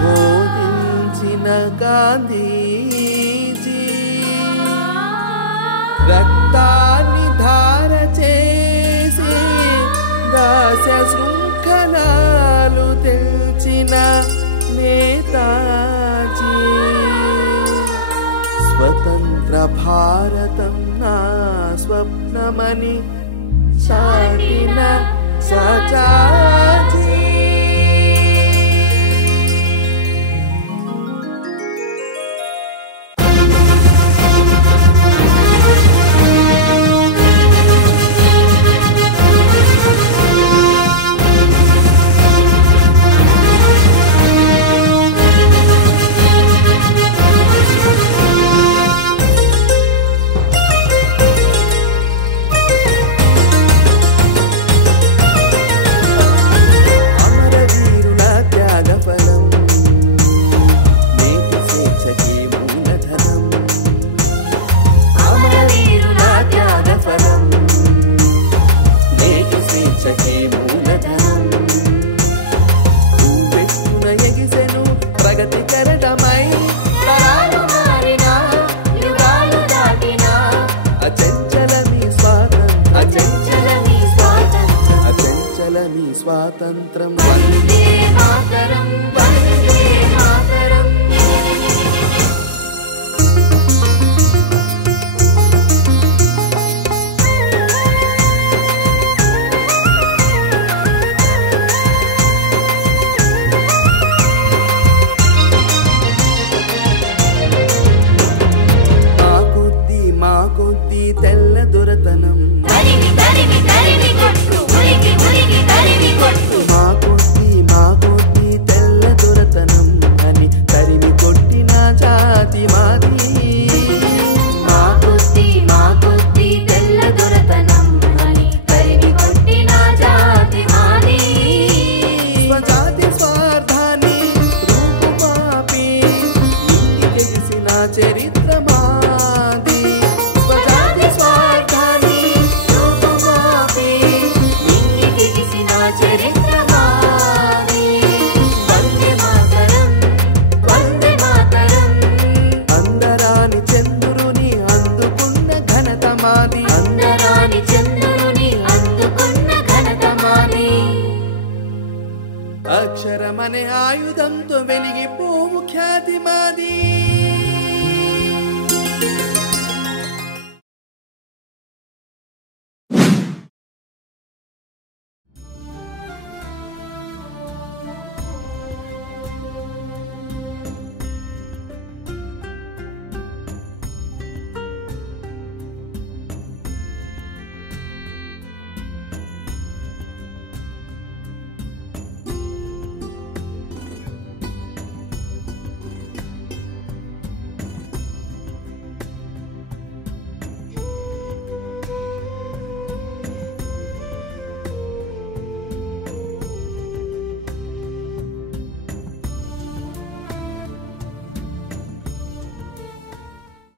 బోధించిన గాంధీజీ రక్తాన్ని ధార చేసి దాస్య శృంఖలాలు తెల్చిన నేతాజీ స్వతంత్ర భారతం నా స్వప్నమని చాటిన చాచాజీ స్వాతంత్రం వందే మాతరం వందే మాతరం మా కొద్ది తెల్ల దొరతనం మా కొద్ది తెల్ల దొరతనం అని తరిమి కొట్టిన జాతి మాది మా కొద్ది తెల్ల దొరతనం అని తరిమి కొట్టిన జాతి మాది స్వజాతి స్వార్థాన్ని రూపుమాపి ఎగిసిన చరిత్ర మాది స్వజాతి స్వార్థాన్ని రూపుమాపి ఎగిసిన చరిత్ర మాది వందే మాతరం వందే మాతరం అందరాని చంద్రుని అందుకున్న ఘనత మాది అందరాని చంద్రుని అందుకున్న ఘనత మాది అక్షరమనే ఆయుధంతో వెలిగిపోవు ఖ్యాతి మాది